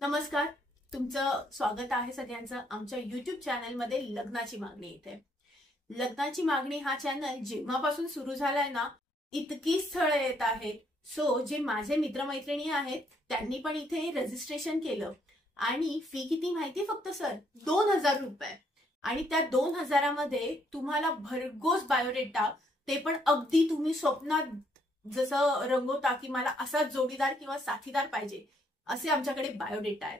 नमस्कार, तुमचं स्वागत आहे सगळ्यांचं आमच्या YouTube चॅनलमध्ये लग्नाची मागणी इथे. लग्नाची मागणी हा चॅनल जेव्हापासून सुरू झालाय ना, इतकी स्थळं येत आहेत. सो जे माझे मित्रमैत्रिणी आहेत त्यांनी पण इथे रजिस्ट्रेशन केलं आणि फी किती माहिती फक्त सर 2000 रुपये. आणि त्या 2000 मध्ये तुम्हाला भरघोस बायोडेटा, ते पण अगदी तुम्ही स्वप्नात जसं रंगवता की मला असा जोडीदार किंवा साथीदार पाहिजे असे आमच्याकडे बायोडेटा आहे.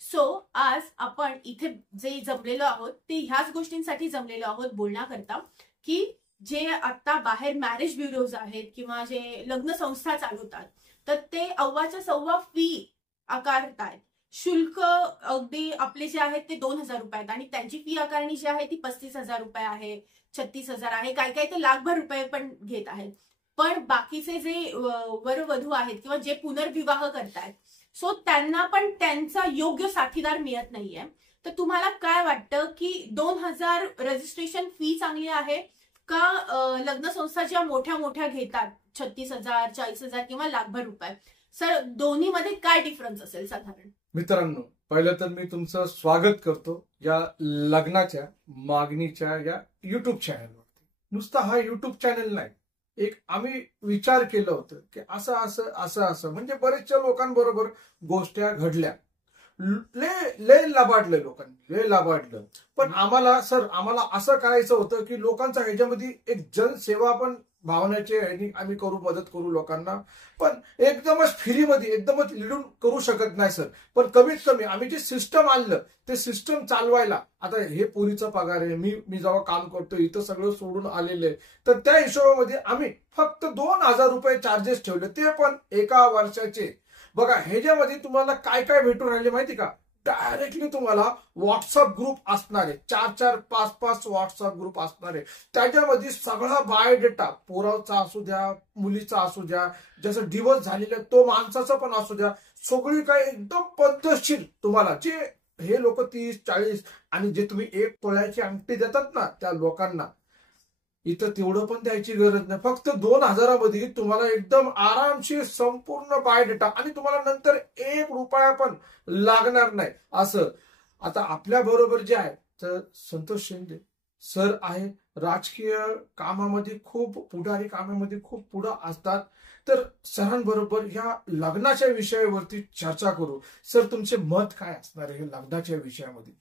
सो आज आपण इथे जे जमलेलो आहोत ते ह्याच गोष्टींसाठी जमलेलो आहोत बोलण्याकरता की जे आता बाहेर मॅरेज ब्युरोज आहेत किंवा जे लग्न संस्था चालवतात तर ते अव्वाच्या सव्वा फी आकारतायत. शुल्क अगदी आपले जे आहेत ते 2000 रुपये आहेत आणि त्यांची फी आकारणी जी आहे ती 35,000 रुपये आहे, 36,000 आहे, काय काय तर लाखभर रुपये पण घेत आहेत. पण बाकीचे जे वरवधू आहेत किंवा जे पुनर्विवाह करतायत सो त्यांना पण त्यांचा योग्य साथीदार मिळत नाहीये. तर तुम्हाला काय वाटतं की 2000 रजिस्ट्रेशन फी चांगली आहे का लग्न संस्था ज्या मोठ्या मोठ्या घेतात 36,000, 40,000 किंवा लाखभर रुपये? सर दोन्ही मध्ये काय डिफरन्स असेल साधारण? मित्रांनो, पहिलं तर मी तुमचं स्वागत करतो या लग्नाच्या मागणीच्या या युट्यूब चॅनलवरती. नुसता हा युट्यूब चॅनल नाही, एक आम्ही विचार केलं होतं की असं असं असं असं म्हणजे बरेचशा लोकांबरोबर गोष्टी घडल्या, लय लाभाडलं लोकांनी, लय लाभाडलं. पण आम्हाला असं करायचं होतं की लोकांच्या ह्याच्यामध्ये एक जनसेवा पण भावनेचे आम्ही मदत करू लोकांना, पण एकदमच फ्रीमध्ये एकदमच लिडून करू शकत नाही सर. पण कमीत कमी आम्ही जे सिस्टम आणलं ते सिस्टम चालवायला, आता हे पोरीचा पगार आहे, मी जेव्हा काम करतो इथं सगळं सोडून आलेलं आहे, तर त्या हिशोबामध्ये आम्ही फक्त 2000 रुपये चार्जेस ठेवले, ते पण एका वर्षाचे. बघा ह्याच्यामध्ये तुम्हाला काय काय भेटून राहिले माहिती का? डायरेक्टली तुम्हाला व्हॉट्सअप ग्रुप असणार आहे, 4-4, 5-5 व्हॉट्सअप ग्रुप असणार आहे. त्याच्यामध्ये सगळा बायोडेटा, पोराचा असू द्या, मुलीचा असू द्या, जसं डिवोर्स झालेला तो माणसाचा पण असू द्या, सगळी काय एकदम पद्धतशीर तुम्हाला. जे हे लोक 30-40 आणि जे तुम्ही 1 तोळ्याची अंगठी देतात ना त्या लोकांना, इथं तेवढं पण द्यायची गरज नाही. फक्त 2000 मध्ये तुम्हाला एकदम आरामशीर संपूर्ण बायोडेटा आणि तुम्हाला नंतर 1 रुपया पण लागणार नाही असं. आता आपल्या बरोबर जे आहे तर संतोष शिंदे सर आहे, राजकीय कामामध्ये खूप पुढारी कामामध्ये खूप पुढे असतात. तर सरांबरोबर ह्या लग्नाच्या विषयावरती चर्चा करू. सर तुमचे मत काय असणार आहे लग्नाच्या विषयामध्ये?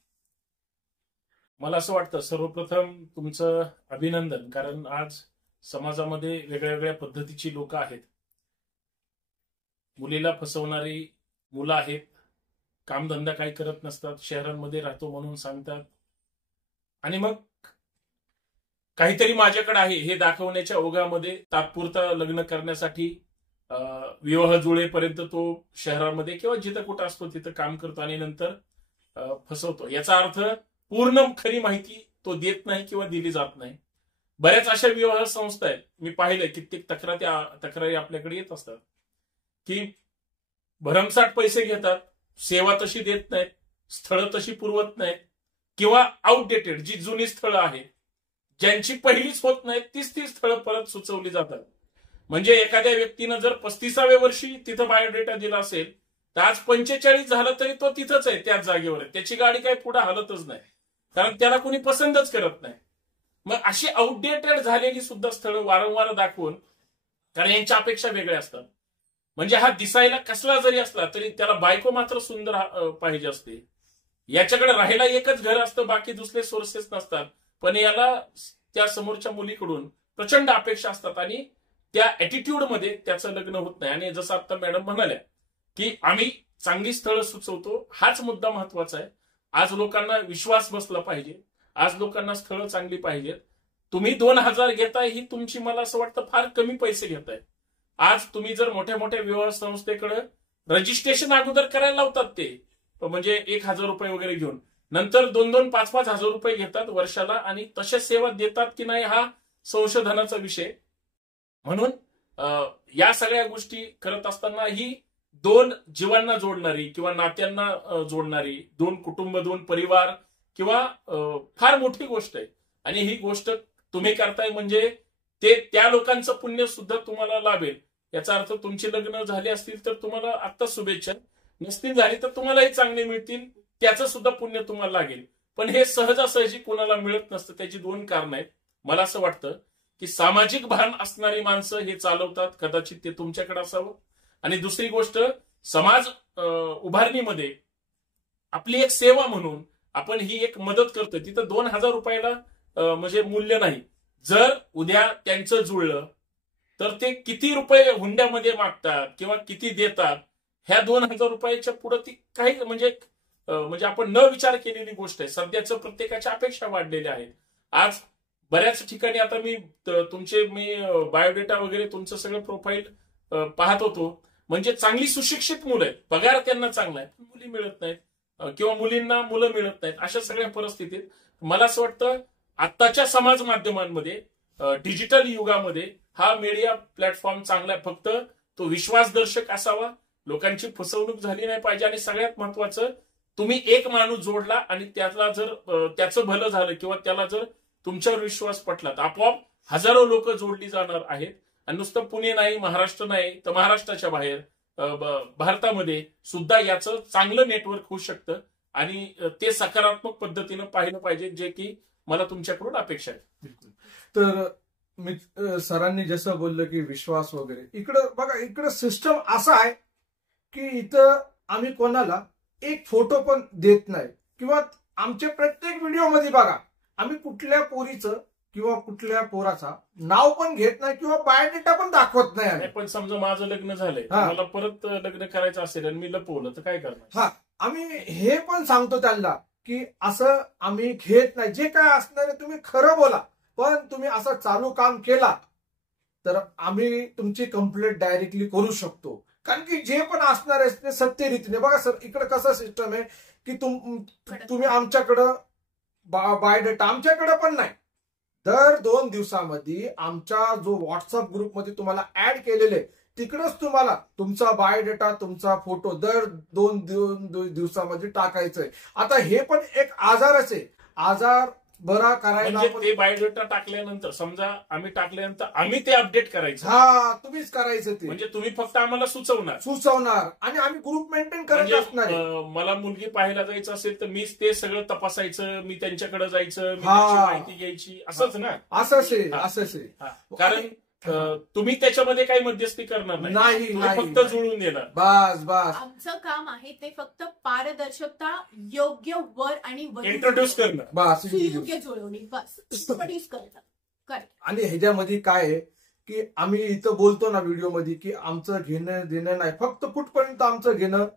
मला असं वाटतं सर्वप्रथम तुमचं अभिनंदन, कारण आज समाजामध्ये वेगळ्या वेगळ्या पद्धतीची लोक आहेत. मुलीला फसवणारी मुलं आहेत, कामधंदा काही करत नसतात, शहरांमध्ये राहतो म्हणून सांगतात आणि मग काहीतरी माझ्याकडे आहे हे दाखवण्याच्या ओघामध्ये तात्पुरता लग्न करण्यासाठी विवाह जुळेपर्यंत तो शहरामध्ये किंवा जिथं कुठं असतो तिथं काम करतो आणि नंतर फसवतो. याचा अर्थ पूर्ण खरी माहिती तो देत नाही किंवा दिली जात नाही. बऱ्याच अशा विवाह संस्था आहेत, मी पाहिलंय कित्येक तक्रारी आपल्याकडे येत असतात की भरमसाठ पैसे घेतात, सेवा तशी देत नाहीत, स्थळं तशी पुरवत नाहीत किंवा आउटडेटेड जी जुनी स्थळं आहेत ज्यांची पहिलीच होत नाहीत तीच ती स्थळं परत सुचवली जातात. म्हणजे एखाद्या व्यक्तीनं जर 35व्या वर्षी तिथं बायोडेटा दिला असेल तर आज 45 झालं तरी तो तिथंच आहे, त्याच जागेवर आहे, त्याची गाडी काही पुढे हलतच नाही, कारण त्याला कोणी पसंतच करत नाही. मग अशी आउटडेटेड झालेली सुद्धा स्थळं वारंवार दाखवून, कारण यांच्या अपेक्षा वेगळ्या असतात. म्हणजे हा दिसायला कसला जरी असला तरी त्याला बायको मात्र सुंदर पाहिजे असते, याच्याकडे राहायला एकच घर असतं, बाकी दुसरे सोर्सेस नसतात, पण याला त्या समोरच्या मुलीकडून प्रचंड अपेक्षा असतात आणि त्या ऍटिट्यूड मध्ये त्याचं लग्न होत नाही. आणि जसं आता मॅडम म्हणाल्या की आम्ही चांगली स्थळं सुचवतो, हाच मुद्दा महत्वाचा आहे. आज लोकांना विश्वास बसला पाहिजे, आज लोकांना स्थळं चांगली पाहिजेत. तुम्ही 2000 घेताय ही तुमची, मला असं वाटतं, फार कमी पैसे घेताय. आज तुम्ही जर मोठ्या मोठ्या विवाह संस्थेकडे रजिस्ट्रेशन अगोदर करायला लावतात, ते म्हणजे 1000 रुपये वगैरे घेऊन नंतर 2-2, 5-5 हजार रुपये घेतात वर्षाला आणि तशा सेवा देतात की नाही हा संशोधनाचा विषय. म्हणून या सगळ्या गोष्टी करत असताना ही 2 जीवांना जोडणारी किंवा नात्यांना जोडणारी, 2 कुटुंब, 2 परिवार किंवा फार मोठी गोष्ट आहे. आणि ही गोष्ट तुम्ही करताय म्हणजे ते त्या लोकांचं पुण्य सुद्धा तुम्हाला लाभेल. याचा अर्थ तुमची लग्न झाली असतील तर तुम्हाला आत्ता शुभेच्छा. नसतील झाली तर तुम्हालाही चांगले मिळतील, त्याचं सुद्धा पुण्य तुम्हाला लागेल. पण हे सहजासहजी कोणाला मिळत नसतं. त्याची 2 कारणं आहेत. मला असं वाटतं की सामाजिक भान असणारी माणसं हे चालवतात, कदाचित ते तुमच्याकडे असावं. आणि दुसरी गोष्ट, समाज उभारणीमध्ये आपली एक सेवा म्हणून आपण ही एक मदत करतोय. तिथं 2000 रुपयाला म्हणजे मूल्य नाही. जर उद्या त्यांचं जुळलं तर ते किती रुपये हुंड्यामध्ये मागतात किंवा किती देतात, ह्या 2000 रुपयाच्या पुढे ती काही म्हणजे आपण न विचार केलेली गोष्ट आहे. सध्याचं प्रत्येकाच्या अपेक्षा वाढलेल्या आहेत. आज बऱ्याच ठिकाणी आता मी बायोडेटा वगैरे तुमचं सगळं प्रोफाईल पाहत होतो. म्हणजे चांगली सुशिक्षित मुलं आहेत, पगार त्यांना चांगला आहे, मुली मिळत नाहीत किंवा मुलींना मुलं मिळत नाहीत. अशा सगळ्या परिस्थितीत मला असं वाटतं आत्ताच्या समाज माध्यमांमध्ये, डिजिटल युगामध्ये हा मीडिया प्लॅटफॉर्म चांगला आहे. फक्त तो विश्वासदर्शक असावा, लोकांची फसवणूक झाली नाही पाहिजे. आणि सगळ्यात महत्वाचं, तुम्ही एक माणूस जोडला आणि त्याला जर त्याचं भलं झालं किंवा त्याला जर तुमच्यावर विश्वास पटला तर आपोआप हजारो लोक जोडली जाणार आहेत. आणि नुसतं पुणे नाही, महाराष्ट्र नाही, तर महाराष्ट्राच्या बाहेर भारतामध्ये सुद्धा याचं चांगलं नेटवर्क होऊ शकतं. आणि ते सकारात्मक पद्धतीनं पाहिलं पाहिजे, जे की मला तुमच्याकडून अपेक्षा आहे. तर मी सरांनी जसं बोललं की विश्वास वगैरे, इकडं बघा, इकडं सिस्टम असा आहे की इथं आम्ही कोणाला एक फोटो पण देत नाही. किंवा आमच्या प्रत्येक व्हिडिओमध्ये बघा, आम्ही कुठल्या पोरीचं किंवा कुठल्या पोराचा नाव पण घेत नाही किंवा बायोडेटा पण दाखवत नाही. पण समजा माझं लग्न झालंय, मला परत लग्न करायचं असेल आणि मी लपवलं तर काय करणार? हा, आम्ही हे पण सांगतो त्यांना की असं आम्ही घेत नाही. जे काय असणार आहे तुम्ही खरं बोला, पण तुम्ही असं चालू काम केला तर आम्ही तुमची कंप्लेंट डायरेक्टली करू शकतो. कारण की जे पण असणार आहे ते सत्यरीतीने. बघा सर, इकडे कसं सिस्टम आहे की तुम्ही आमच्याकडं बायोडेटा आमच्याकडे पण नाही. दर 2 दिवसामध्ये आमच्या जो व्हॉट्सअप ग्रुपमध्ये तुम्हाला ऍड केलेले तिकडच तुम्हाला तुमचा बायोडेटा, तुमचा फोटो दर 2 दिवसामध्ये टाकायचा आहे. आता हे पण एक आजारच आहे. आजार बरा करायला ते बायोडेटा टाकल्यानंतर, समजा आम्ही टाकल्यानंतर आम्ही ते अपडेट करायचं. हा, तुम्हीच करायचं ते. म्हणजे तुम्ही फक्त आम्हाला सुचवणार आणि आम्ही ग्रुप मेंटेन करायचं असणार. मला मुलगी पाहायला जायचं असेल तर मीच ते सगळं तपासायचं, मी त्यांच्याकडे जायचं, माहिती घ्यायची, असंच ना? असंच आहे. कारण तुम्ही त्याच्यामध्ये काही मध्यस्थी करणार नाही, फक्त जुळून देणार. बस आमचं काम आहे ते फक्त पारदर्शकता, योग्य वर आणि इंट्रोड्यूस करणं, बस योग्य जुळवणी, बस इंट्रोड्यूस करणं. आणि ह्याच्यामध्ये काय आहे की आम्ही इथं बोलतो ना व्हिडिओमध्ये की आमचं घेणं देणं नाही, फक्त कुठपर्यंत आमचं घेणं.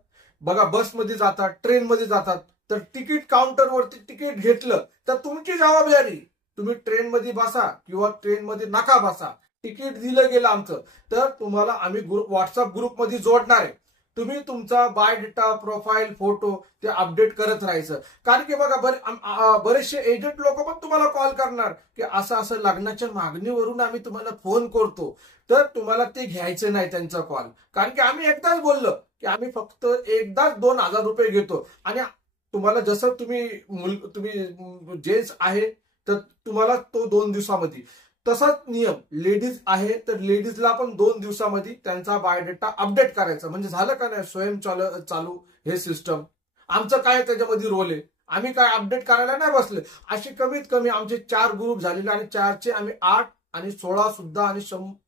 बघा, बसमध्ये जातात, ट्रेनमध्ये जातात, तर तिकीट काउंटरवरती तिकीट घेतलं तर तुमची जबाबदारी. तुम्ही ट्रेनमध्ये बसा किंवा ट्रेनमध्ये नका बसा, तिकीट दिलं गेलं आमचं तर तुम्हाला आम्ही व्हॉट्सअप ग्रुपमध्ये जोडणार आहे. तुम्ही तुमचा बायोडेटा, प्रोफाईल, फोटो ते अपडेट करत राहायचं. कारण की बघा, बरेचसे एजंट लोक पण तुम्हाला कॉल करणार की असं लग्नाच्या मागणीवरून आम्ही तुम्हाला फोन करतो, तर तुम्हाला ते घ्यायचं नाही त्यांचा कॉल. कारण की आम्ही एकदाच बोललो की आम्ही फक्त एकदाच 2000 रुपये घेतो. आणि तुम्हाला जसं तुम्ही जेंट्स आहे तर तुम्हाला तो 2 दिवसामध्ये, तसाच नियम लेडीज आहे तर लेडीजला पण 2 दिवसामध्ये त्यांचा बायोडेटा अपडेट करायचा. म्हणजे झालं का नाही चालू हे सिस्टम. आमचं काय त्याच्यामध्ये रोल आहे, आम्ही काय अपडेट करायला नाही बसले. अशी कमीत कमी आमचे 4 ग्रुप झालेले आणि 4चे आम्ही 8 आणि 16 सुद्धा आणि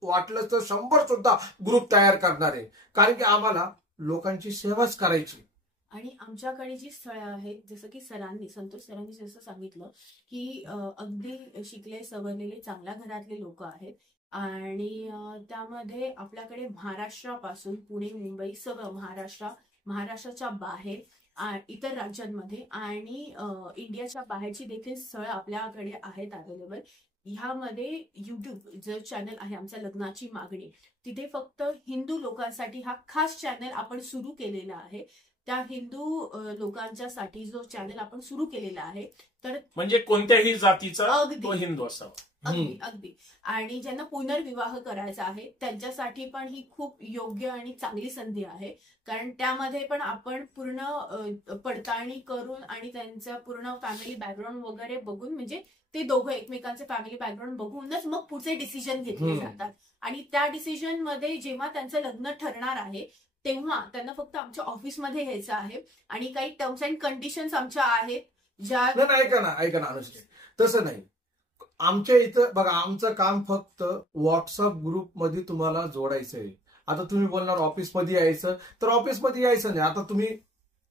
वाटलं तर 100 सुद्धा ग्रुप तयार करणार आहे. कारण की आम्हाला लोकांची सेवाच करायची. आणि आमच्याकडे जी स्थळं आहेत, जसं की संतोष सरांनी जसं सांगितलं की अगदी शिकले सवरलेले चांगल्या घरातले लोक आहेत. आणि त्यामध्ये आपल्याकडे महाराष्ट्रापासून पुणे, मुंबई, सगळं महाराष्ट्राच्या बाहेर, इतर राज्यांमध्ये आणि इंडियाच्या बाहेरची देखील स्थळं आपल्याकडे आहेत अवेलेबल. ह्यामध्ये युट्यूब जो चॅनल आहे आमचा लग्नाची मागणी, तिथे फक्त हिंदू लोकांसाठी हा खास चॅनल आपण सुरू केलेला आहे. त्या हिंदू लोकांच्यासाठी जो चॅनल आपण सुरू केलेला आहे, तर म्हणजे कोणत्याही जातीचा तो हिंदू असावा. अगदी. आणि ज्यांना पुनर्विवाह करायचा आहे त्यांच्यासाठी पण ही खूप योग्य आणि चांगली संधी आहे. कारण त्यामध्ये पण आपण पूर्ण पडताळणी करून आणि त्यांचं पूर्ण फॅमिली बॅकग्राऊंड वगैरे बघून, म्हणजे ते दोघं एकमेकांचे फॅमिली बॅकग्राऊंड बघूनच मग पुढचे डिसिजन घेतले जातात. आणि त्या डिसिजन मध्ये जेव्हा त्यांचं लग्न ठरणार आहे तेव्हा त्यांना फक्त आमच्या ऑफिसमध्ये यायचं आहे आणि काही टर्म्स अँड कंडिशन्स आमच्या आहेत ज्या. ऐका ना अनुश्री, तसं नाही. आमच्या इथं बघा, आमचं काम फक्त व्हॉट्सअप ग्रुपमध्ये तुम्हाला जोडायचं आहे. आता तुम्ही बोलणार ऑफिसमध्ये यायचं, तर ऑफिसमध्ये यायचं नाही. आता तुम्ही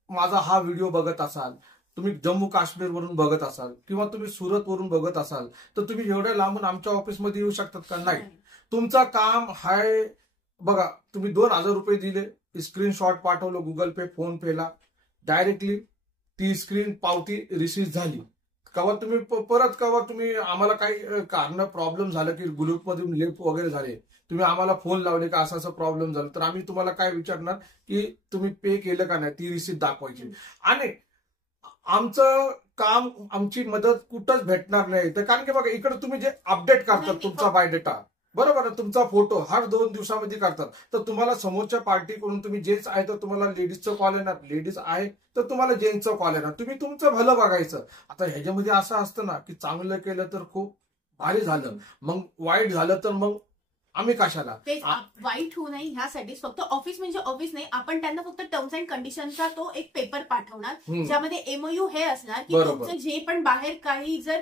माझा हा व्हिडिओ बघत असाल, तुम्ही जम्मू काश्मीर वरून बघत असाल किंवा तुम्ही सुरत वरून बघत असाल, तर तुम्ही एवढ्या लांबून आमच्या ऑफिसमध्ये येऊ शकतात का? नाही. तुमचं काम हाय बघा, तुम्ही 2,000 रुपये दिले, स्क्रीनशॉट पाठवलं गुगल पे, फोन पेला, डायरेक्टली ती स्क्रीन पावती रिसीव्ह झाली. कवा तुम्ही परत कवा तुम्ही आम्हाला काही कारण प्रॉब्लेम झालं की ग्रुपमधून लेफ्ट वगैरे झाले, तुम्ही आम्हाला फोन लावले का असा असा प्रॉब्लेम झाला, तर आम्ही तुम्हाला काय विचारणार की तुम्ही पे केलं का नाही, ती रिसीट दाखवायची. आणि आमचं काम, आमची मदत कुठंच भेटणार नाही. तर कारण की बघा, इकडे तुम्ही जे अपडेट करतात तुमचा बायोडेटा, बरोबर आहे, तुमचा फोटो हर 2 दिवसामध्ये करतात, तर तुम्हाला समोरच्या पार्टीकडून, तुम्ही जेंट्स आहे तर तुम्हाला लेडीजचं कॉल येणार, लेडीज आहे तर तुम्हाला जेंट्सचं कॉल येणार. तुम्ही तुमचं भलं बघायचं. आता ह्याच्यामध्ये असं असतं ना की चांगलं केलं तर खूप भारी झालं, मग वाईट झालं तर मग आम्ही कशाला. वाईट होऊ नये ह्यासाठी फक्त ऑफिस म्हणजे ऑफिस नाही, आपण त्यांना फक्त टर्म्स अँड कंडिशनचा तो एक पेपर पाठवणार ज्यामध्ये MOU हे असणार की तुमचं जे पण बाहेर काही जर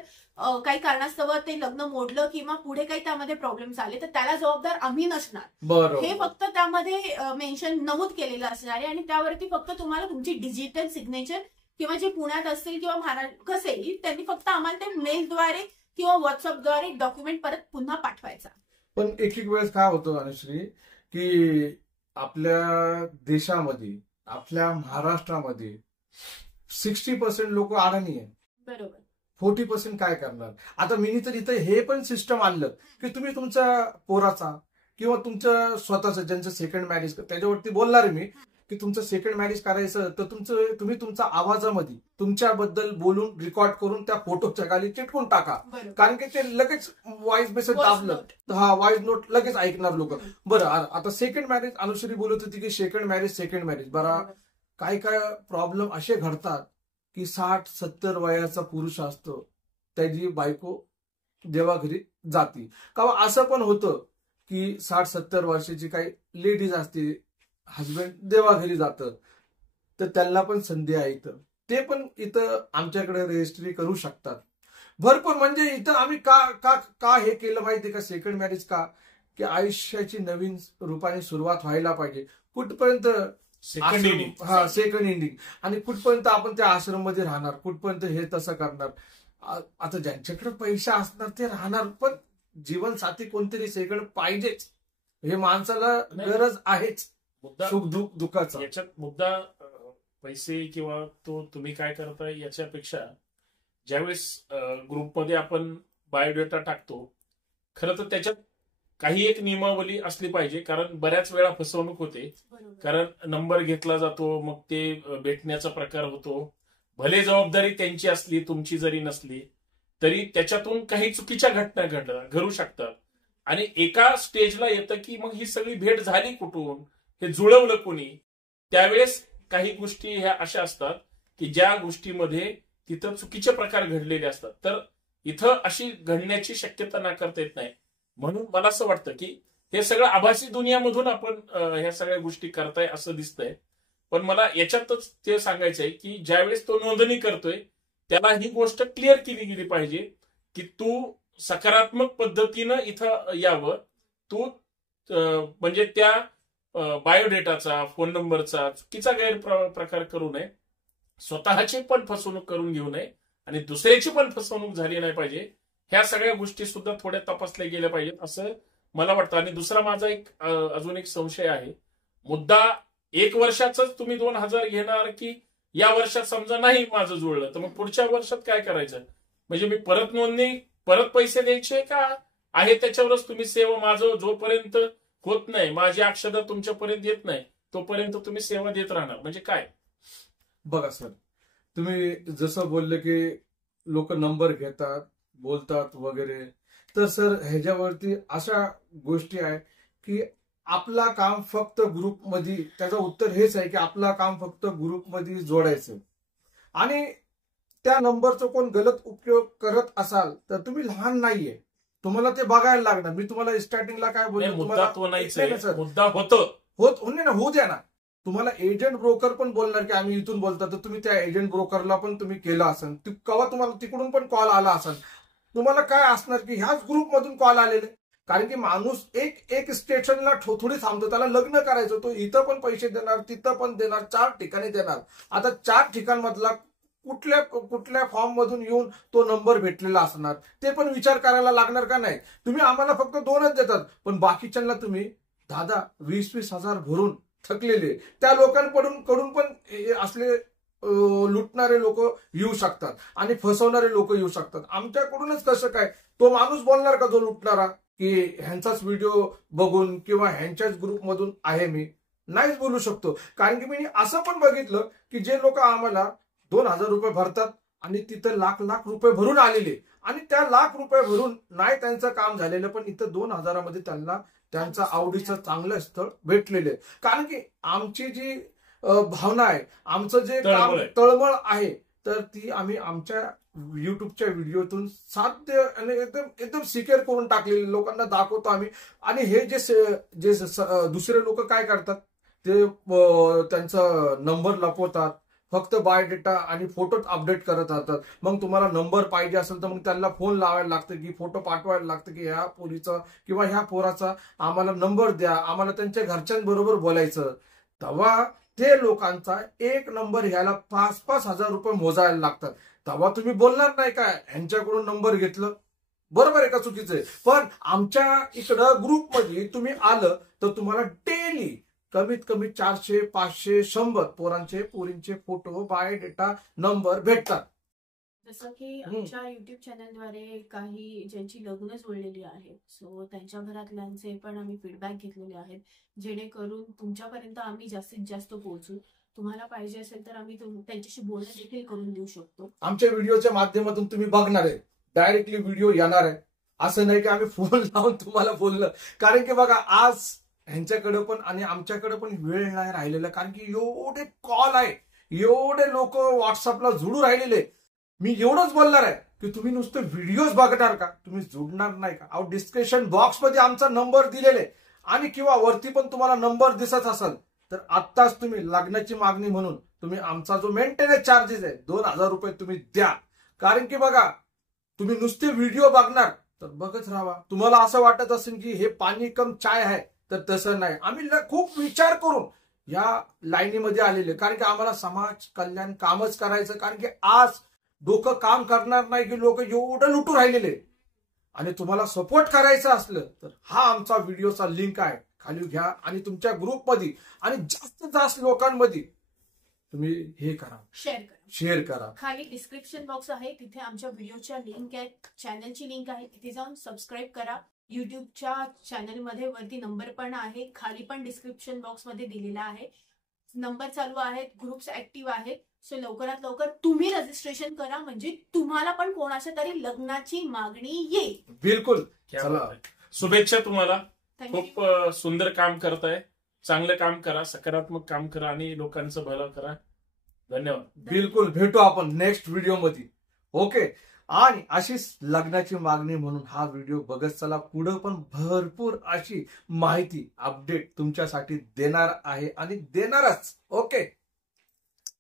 काही कारणास्तव ते लग्न मोडलं किंवा पुढे काही त्यामध्ये प्रॉब्लेम्स आले तर त्याला जबाबदार आम्ही नसणार. हे फक्त त्यामध्ये मेन्शन नमूद केलेलं असणार आहे आणि त्यावरती फक्त तुम्हाला तुमची डिजिटल सिग्नेचर किंवा जे पुण्यात असतील किंवा महाराष्ट्र कसेही, त्यांनी फक्त आम्हाला ते मेलद्वारे किंवा व्हॉट्सअपद्वारे डॉक्युमेंट परत पुन्हा पाठवायचा. पण एक वेळेस काय होतं अनुश्री, की आपल्या देशामध्ये, आपल्या महाराष्ट्रामध्ये 60% लोक अडाणी आहे. बरोबर. 40% काय करणार. आता मी तर इथं हे पण सिस्टम आणलं की तुम्ही तुमच्या पोराचा किंवा तुमचं स्वतःचं ज्यांचं सेकंड मॅरेज, त्याच्यावरती बोलणार मी की तुमचं सेकंड मॅरेज करायचं तर तुम्ही तुमच्या आवाजामध्ये तुमच्याबद्दल बोलून रेकॉर्ड करून त्या फोटोच्या खाली चिटकून टाका. कारण की ते लगेच व्हॉइस मेसेज दाबलं, हा व्हॉइस नोट लगेच ऐकणार लोक. बरं, आता सेकंड मॅरेज अनुश्री बोलत होती की सेकंड मॅरेज बरं, काय प्रॉब्लेम असे घडतात की 60-70 वयाचा पुरुष असतो, त्याची बायको देवाघरी जाती. का असं पण होतं की 60-70 वर्षाची काही लेडीज असते, हजबंड देवाघरी जातं, तर त्यांना पण संधी आहे इथं, ते पण इथं आमच्याकडे रजिस्ट्री करू शकतात. भरपूर म्हणजे इथं आम्ही का हे केलं माहितीये का, सेकंड मॅरेज का, की आयुष्याची नवीन रूपाने सुरुवात व्हायला पाहिजे. कुठपर्यंत सेकंड एंडिंग, आणि कुठपर्यंत आपण त्या आश्रम मध्ये राहणार, कुठपर्यंत हे तसं करणार. आता ज्यांच्याकडे पैसा असणार ते राहणार, पण जीवनसाथी कोणतरी सेकंड पाहिजेच, हे माणसाला गरज आहेच. सुख दुःखाचा याच्यात मुद्दा पैसे किंवा तो तुम्ही काय करताय याच्यापेक्षा, ज्यावेळेस ग्रुपमध्ये आपण बायोडेटा टाकतो, खरं तर त्याच्यात काही एक नियमावली असली पाहिजे. कारण बऱ्याच वेळा फसवणूक होते, कारण नंबर घेतला जातो, मग ते भेटण्याचा प्रकार होतो. भले जबाबदारी त्यांची असली, तुमची जरी नसली तरी त्याच्यातून काही चुकीच्या घटना घडू शकतात. आणि एका स्टेजला येतं की मग ही सगळी भेट झाली कुठून, हे जुळवलं कोणी. त्यावेळेस काही गोष्टी ह्या अशा असतात की ज्या गोष्टीमध्ये तिथं चुकीचे प्रकार घडलेले असतात, तर इथं अशी घडण्याची शक्यता नाकारता येत नाही. म्हणून मला असं वाटतं की हे सगळं आभासी दुनियामधून आपण ह्या सगळ्या गोष्टी करताय असं दिसतंय. पण मला याच्यातच ते सांगायचंय की ज्यावेळेस तो नोंदणी करतोय त्याला ही गोष्ट क्लिअर केली गेली पाहिजे की तू सकारात्मक पद्धतीनं इथं यावं. तू म्हणजे त्या बायोडेटाचा, फोन नंबरचा चुकीचा गैरप्रकार करू नये, स्वतःची पण फसवणूक करून घेऊ नये आणि दुसऱ्याची पण फसवणूक झाली नाही पाहिजे. ह्या सगळ्या गोष्टी सुद्धा थोड्या तपासल्या गेल्या पाहिजेत असं मला वाटतं. आणि दुसरा माझा अजून एक संशय आहे. मुद्दा 1 वर्षाचाच तुम्ही 2,000 घेणार की या वर्षात समजा नाही माझं जुळलं तर मग पुढच्या वर्षात काय करायचं? म्हणजे मी परत नोंदणी, परत पैसे द्यायचे का आहे त्याच्यावरच तुम्ही सेवा, माझं जोपर्यंत होत नाही, माझी अक्षता तुमच्यापर्यंत येत नाही, तोपर्यंत तुम्ही सेवा देत राहणार, म्हणजे काय? बघा सर, तुम्ही जसं बोलले की लोक नंबर घेतात, बोलतात वगैरे, तर सर ह्याच्यावरती अशा गोष्टी आहे की आपला काम फक्त ग्रुपमध्ये, त्याचं उत्तर हेच आहे की आपला काम फक्त ग्रुपमध्ये जोडायचं. आणि त्या नंबरचा कोण गलत उपयोग करत असाल तर तुम्ही लहान नाहीये, तुम्हाला ते बघायला लागणार. मी तुम्हाला स्टार्टिंगला काय बोललो, मुद्दा तो नाहीच, मुद्दा होतो, होऊ द्या ना. तुम्हाला एजंट ब्रोकर पण बोलणार की आम्ही इथून बोलतो, तर तुम्ही त्या एजंट ब्रोकरला पण तुम्ही केलं असेल, केव्हा तुम्हाला तिकडून पण कॉल आला असेल. तुम्हाला काय असणार की ह्याच ग्रुपमधून कॉल आलेले. कारण की माणूस एक स्टेशनला थोडी थांबतो, त्याला लग्न करायचं, तो इथं पण पैसे देणार, तिथं पण देणार, 4 ठिकाणी देणार. आता 4 ठिकाणमधला कुठल्या फॉर्म मधून येऊन तो नंबर भेटलेला असणार, ते पण विचार करायला लागणार का नाही. तुम्ही आम्हाला फक्त 2च देतात, पण बाकीच्यांना तुम्ही 10,000 20,000 हजार भरून थकलेले. त्या लोकांकडून पण असले लुटणारे लोक येऊ शकतात आणि फसवणारे लोक येऊ शकतात. आमच्याकडूनच कसं काय तो माणूस बोलणार का जो लुटणारा की ह्यांचाच व्हिडिओ बघून किंवा ह्यांच्याच ग्रुपमधून आहे मी? नाहीच बोलू शकतो. कारण की मी असं पण बघितलं की जे लोक आम्हाला 2,000 रुपये भरतात आणि तिथं लाख रुपये भरून आलेले, आणि त्या ₹1,00,000 भरून नाही त्यांचं काम झालेलं, पण इथं 2,000 मध्ये त्यांना त्यांचं आवडीचं चांगलं स्थळ भेटलेले. कारण की आमची जी भावना आहे, आमचं जे काम तळमळ आहे, तर ती आम्ही आमच्या युट्यूबच्या व्हिडिओतून साध्य आणि एकदम सिक्युअर करून टाकलेले लोकांना दाखवतो आम्ही. आणि हे जे दुसरे लोक काय करतात, ते त्यांचा नंबर लपवतात, फक्त बायोडेटा आणि फोटो अपडेट करत राहतात. मग तुम्हाला नंबर पाहिजे असेल तर मग त्यांना फोन लावायला लागतं की फोटो पाठवायला लागतं की ह्या पोरीचा किंवा ह्या पोराचा आम्हाला नंबर द्या, आम्हाला त्यांच्या घरच्यांबरोबर बोलायचं. तेव्हा ते लोकांचा एक नंबर घ्यायला 5,000 हजार रुपये मोजायला लागतात. तेव्हा तुम्ही बोलणार नाही का ह्यांच्याकडून नंबर घेतलं? बरोबर आहे का चुकीचं आहे? पण आमच्या इकडं ग्रुपमध्ये तुम्ही आलं तर तुम्हाला डेली कमीत कमी 400 500 100 पोरींचे फोटो बायोडेटा नंबर भेटतात. जसं की आमच्या युट्यूब चॅनलद्वारे काही ज्यांची लग्न जुळलेली आहेत, सो त्यांच्या घरातल्यांचे पण आम्ही फीडबॅक घेतलेले आहेत, जेणेकरून तुमच्यापर्यंत आम्ही जास्तीत जास्त पोहोचू. तुम्हाला पाहिजे असेल तर आम्ही त्यांच्याशी बोलणं देखील करून देऊ शकतो. आमच्या व्हिडिओच्या माध्यमातून तुम्ही बघणार आहे, डायरेक्टली व्हिडिओ येणार आहे. असं नाही की आम्ही फोन लावून तुम्हाला बोललं. कारण की बघा, आज ह्यांच्याकडे पण आणि आमच्याकडे पण वेळ नाही राहिलेला. कारण की एवढे कॉल आहे, एवढे लोक व्हॉट्सअपला जुडू राहिलेले. मी एवढंच बोलणार आहे की तुम्ही नुसते व्हिडिओज बघणार का, तुम्ही जुडणार नाही का? अहो, डिस्क्रिप्शन बॉक्स मध्ये आमचा नंबर दिलेले आणि किंवा वरती पण तुम्हाला नंबर दिसत असेल तर आत्ताच तुम्ही लग्नाची मागणी म्हणून तुम्ही आमचा जो मेंटेनन्स चार्जेस आहे 2,000 रुपये तुम्ही द्या. कारण की बघा, तुम्ही नुसते व्हिडिओ बघणार तर बघत राहा. तुम्हाला असं वाटत असेल की हे पाणी कम चाय आहे, तर तसं नाही. आम्ही खूप विचार करून या लाईनीमध्ये आलेले. कारण की आम्हाला समाज कल्याण कामच करायचं. कारण की आज डोकं काम करणार नाही की लोक एवढं लुटू राहिलेले. आणि तुम्हाला सपोर्ट करायचं असलं तर हा आमचा व्हिडिओचा लिंक आहे, खाली घ्या आणि तुमच्या ग्रुपमध्ये आणि जास्तीत जास्त लोकांमध्ये तुम्ही हे करा, शेअर करा. खाली डिस्क्रिप्शन बॉक्स आहे, तिथे आमच्या व्हिडिओच्या लिंक आहेत, चॅनलची लिंक आहे, तिथे जाऊन सबस्क्राईब करा. युट्यूबच्या चॅनलमध्ये वरती नंबर पण आहे, खाली पण डिस्क्रिप्शन बॉक्स मध्ये दिलेला आहे. नंबर चालू आहेत, ग्रुप्स ऍक्टिव्ह आहेत. सो लवकरात लवकर तुम्ही रजिस्ट्रेशन करा, म्हणजे तुम्हाला पण कोणाच्या तरी लग्नाची मागणी येईल. बिलकुल. चला, शुभेच्छा तुम्हाला. खूप सुंदर काम करताय. चांगलं काम करा, सकारात्मक काम करा आणि लोकांचं भलं करा. धन्यवाद. बिलकुल, भेटू आपण नेक्स्ट व्हिडिओ मध्ये. ओके. आणि अशीच लग्नाची मागणी म्हणून हा व्हिडिओ बघत चला. पुढे पण भरपूर अशी माहिती अपडेट तुमच्यासाठी देणार आहे आणि देणारच. ओके.